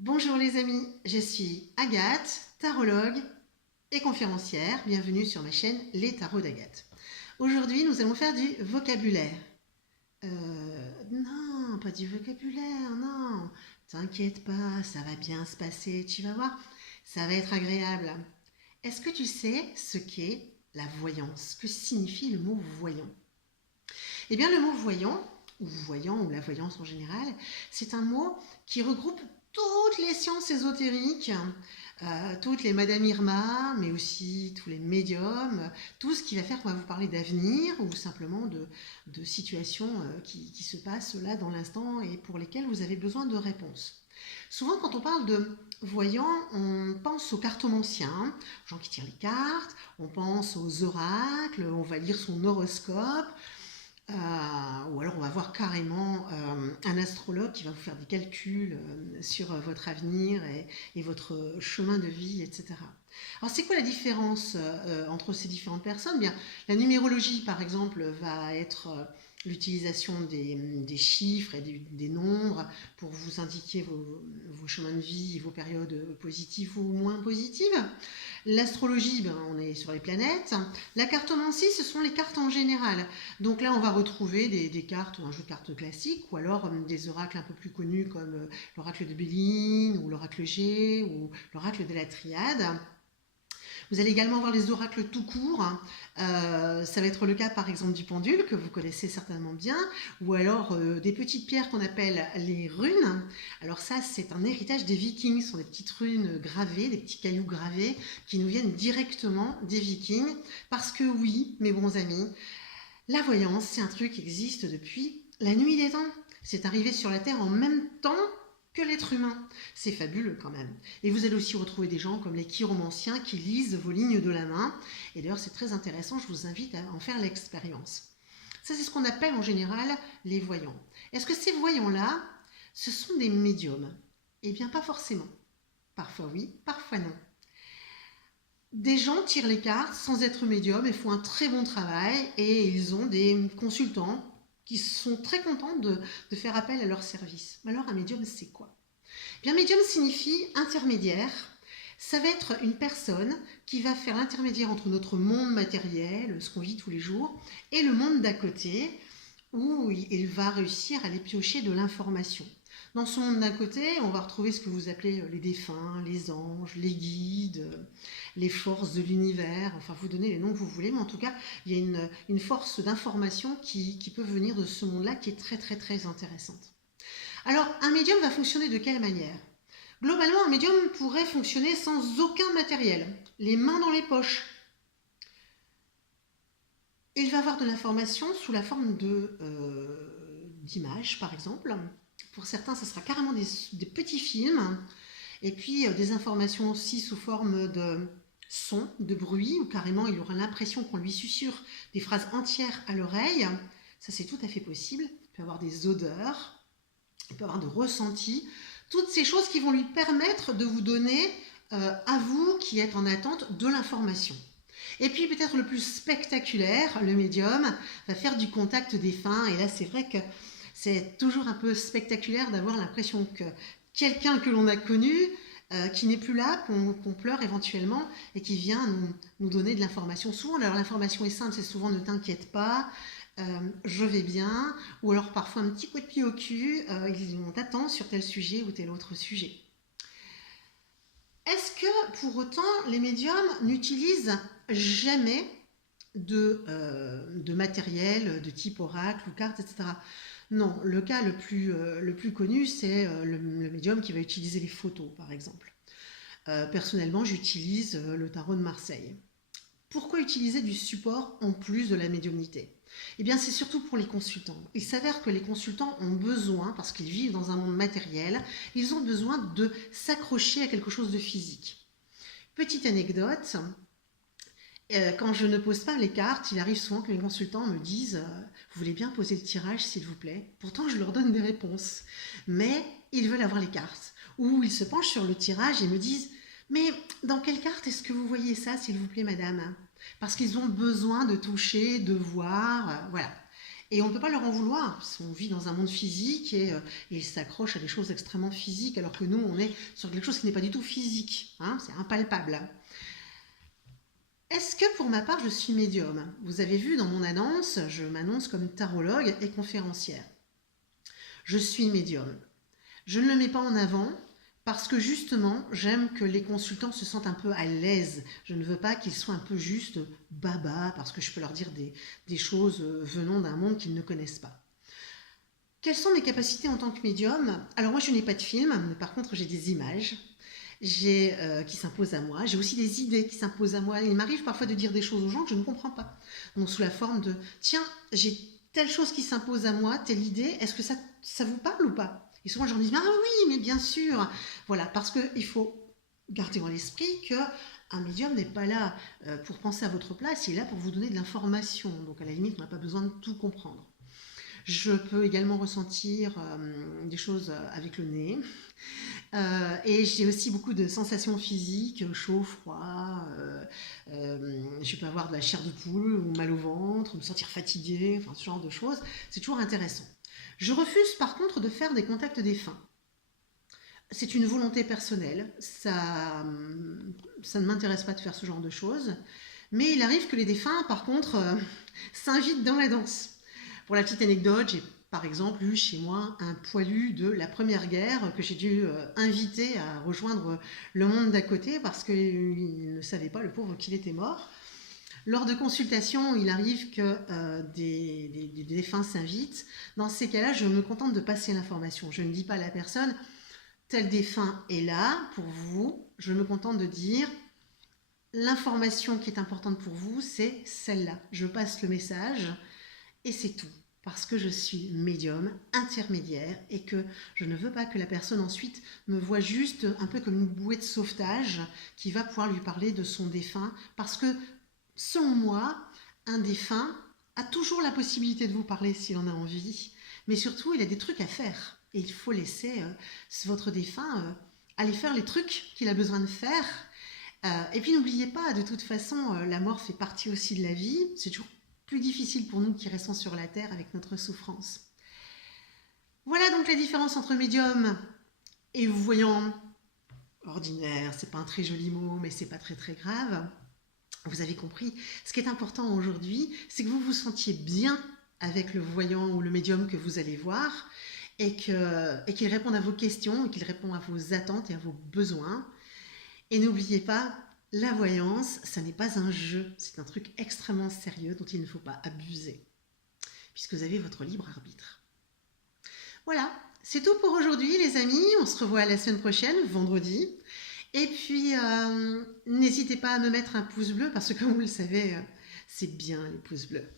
Bonjour les amis, je suis Agathe, tarologue et conférencière. Bienvenue sur ma chaîne Les Tarots d'Agathe. Aujourd'hui, nous allons faire du vocabulaire. Non, pas du vocabulaire, non. T'inquiète pas, ça va bien se passer, tu vas voir, ça va être agréable. Est-ce que tu sais ce qu'est la voyance? Que signifie le mot voyant? Eh bien, le mot voyant, ou la voyance en général, c'est un mot qui regroupe toutes les sciences ésotériques, toutes les Madame Irma, mais aussi tous les médiums, tout ce qui va faire qu'on va vous parler d'avenir ou simplement de situations qui se passent là dans l'instant et pour lesquelles vous avez besoin de réponses. Souvent, quand on parle de voyants, on pense aux cartomanciens, aux gens qui tirent les cartes, on pense aux oracles, on va lire son horoscope, ou alors on va voir carrément un astrologue qui va vous faire des calculs sur votre avenir et votre chemin de vie, etc. Alors c'est quoi la différence entre ces différentes personnes? Bien, la numérologie par exemple va être l'utilisation des chiffres et des nombres pour vous indiquer vos chemins de vie, vos périodes positives ou moins positives. L'astrologie, ben, on est sur les planètes. La cartomancie, ce sont les cartes en général. Donc là, on va retrouver des cartes, un jeu de cartes classique, ou alors des oracles un peu plus connus comme l'oracle de Béline, ou l'oracle G, ou l'oracle de la Triade. Vous allez également voir les oracles tout court. Ça va être le cas par exemple du pendule, que vous connaissez certainement bien, ou alors des petites pierres qu'on appelle les runes. Alors ça, c'est un héritage des Vikings. Ce sont des petites runes gravées, des petits cailloux gravés qui nous viennent directement des Vikings. Parce que oui, mes bons amis, la voyance, c'est un truc qui existe depuis la nuit des temps. C'est arrivé sur la Terre en même temps que l'être humain. C'est fabuleux quand même. Et vous allez aussi retrouver des gens comme les chiromanciens qui lisent vos lignes de la main. Et d'ailleurs, c'est très intéressant, je vous invite à en faire l'expérience. Ça, c'est ce qu'on appelle en général les voyants. Est-ce que ces voyants-là, ce sont des médiums? Eh bien, pas forcément. Parfois oui, parfois non. Des gens tirent les cartes sans être médiums et font un très bon travail et ils ont des consultants qui sont très contents de faire appel à leur service. Alors un médium, c'est quoi? Bien, médium signifie intermédiaire. Ça va être une personne qui va faire l'intermédiaire entre notre monde matériel, ce qu'on vit tous les jours, et le monde d'à côté, où il va réussir à aller piocher de l'information. Dans son monde d'à côté, on va retrouver ce que vous appelez les défunts, les anges, les guides, les forces de l'univers, enfin vous donnez les noms que vous voulez, mais en tout cas, il y a une force d'information qui peut venir de ce monde-là qui est très très très intéressante. Alors, un médium va fonctionner de quelle manière? Globalement, un médium pourrait fonctionner sans aucun matériel, les mains dans les poches. Il va avoir de l'information sous la forme d'images, par exemple. Pour certains, ce sera carrément des petits films. Et puis des informations aussi sous forme de sons, de bruit, ou carrément il aura l'impression qu'on lui susurre des phrases entières à l'oreille. Ça, c'est tout à fait possible. Il peut avoir des odeurs, il peut avoir de ressentis. Toutes ces choses qui vont lui permettre de vous donner, à vous qui êtes en attente, de l'information. Et puis peut-être le plus spectaculaire, le médium va faire du contact défunt. Et là, c'est vrai que c'est toujours un peu spectaculaire d'avoir l'impression que quelqu'un que l'on a connu, qui n'est plus là, qu'on pleure éventuellement, et qui vient nous donner de l'information. Souvent, alors l'information est simple, c'est souvent ne t'inquiète pas, je vais bien, ou alors parfois un petit coup de pied au cul, on t'attend sur tel sujet ou tel autre sujet. Est-ce que pour autant les médiums n'utilisent jamais de matériel de type oracle ou carte, etc. Non, le cas le plus connu, c'est le médium qui va utiliser les photos, par exemple. Personnellement, j'utilise le tarot de Marseille. Pourquoi utiliser du support en plus de la médiumnité? Eh bien, c'est surtout pour les consultants. Il s'avère que les consultants ont besoin, parce qu'ils vivent dans un monde matériel, ils ont besoin de s'accrocher à quelque chose de physique. Petite anecdote, quand je ne pose pas les cartes, il arrive souvent que les consultants me disent vous voulez bien poser le tirage s'il vous plaît? Pourtant je leur donne des réponses, mais ils veulent avoir les cartes. Ou ils se penchent sur le tirage et me disent mais dans quelle carte est-ce que vous voyez ça s'il vous plaît madame? Parce qu'ils ont besoin de toucher, de voir, voilà. Et on ne peut pas leur en vouloir, parce qu'on vit dans un monde physique et ils s'accrochent à des choses extrêmement physiques, alors que nous, on est sur quelque chose qui n'est pas du tout physique, hein, c'est impalpable. Est-ce que pour ma part, je suis médium? Vous avez vu dans mon annonce, je m'annonce comme tarologue et conférencière. Je suis médium. Je ne le mets pas en avant parce que justement, j'aime que les consultants se sentent un peu à l'aise. Je ne veux pas qu'ils soient un peu juste baba parce que je peux leur dire des choses venant d'un monde qu'ils ne connaissent pas. Quelles sont mes capacités en tant que médium? Alors moi, je n'ai pas de film, mais par contre, j'ai des images qui s'imposent à moi. J'ai aussi des idées qui s'imposent à moi. Il m'arrive parfois de dire des choses aux gens que je ne comprends pas. Donc sous la forme de « Tiens, j'ai telle chose qui s'impose à moi, telle idée, est-ce que ça vous parle ou pas ?» Et souvent, je leur dis « Ah oui, mais bien sûr !» Voilà, parce qu'il faut garder en l'esprit qu'un médium n'est pas là pour penser à votre place, il est là pour vous donner de l'information. Donc à la limite, on n'a pas besoin de tout comprendre. Je peux également ressentir des choses avec le nez. Et j'ai aussi beaucoup de sensations physiques, chaud, froid. Je peux avoir de la chair de poule ou mal au ventre, me sentir fatiguée, enfin ce genre de choses. C'est toujours intéressant. Je refuse par contre de faire des contacts défunts. C'est une volonté personnelle. Ça ne m'intéresse pas de faire ce genre de choses. Mais il arrive que les défunts, par contre, s'invitent dans la danse. Pour la petite anecdote, j'ai par exemple eu chez moi un poilu de la Première Guerre que j'ai dû inviter à rejoindre le monde d'à côté parce qu'il ne savait pas, le pauvre, qu'il était mort. Lors de consultations, il arrive que des défunts s'invitent. Dans ces cas-là, je me contente de passer l'information. Je ne dis pas à la personne « tel défunt est là pour vous ». Je me contente de dire « l'information qui est importante pour vous, c'est celle-là ». Je passe le message et c'est tout. Parce que je suis médium, intermédiaire, et que je ne veux pas que la personne ensuite me voie juste un peu comme une bouée de sauvetage qui va pouvoir lui parler de son défunt. Parce que, selon moi, un défunt a toujours la possibilité de vous parler s'il en a envie, mais surtout, il a des trucs à faire. Et il faut laisser votre défunt aller faire les trucs qu'il a besoin de faire. Et puis, n'oubliez pas, de toute façon, la mort fait partie aussi de la vie. C'est toujours plus difficile pour nous qui restons sur la terre avec notre souffrance. Voilà donc la différence entre médium et voyant ordinaire. C'est pas un très joli mot, mais c'est pas très très grave. Vous avez compris. Ce qui est important aujourd'hui, c'est que vous vous sentiez bien avec le voyant ou le médium que vous allez voir et qu'il réponde à vos questions, et qu'il répond à vos attentes et à vos besoins. Et n'oubliez pas, la voyance, ça n'est pas un jeu, c'est un truc extrêmement sérieux dont il ne faut pas abuser, puisque vous avez votre libre arbitre. Voilà, c'est tout pour aujourd'hui les amis, on se revoit la semaine prochaine, vendredi. Et puis, n'hésitez pas à me mettre un pouce bleu, parce que comme vous le savez, c'est bien les pouces bleus.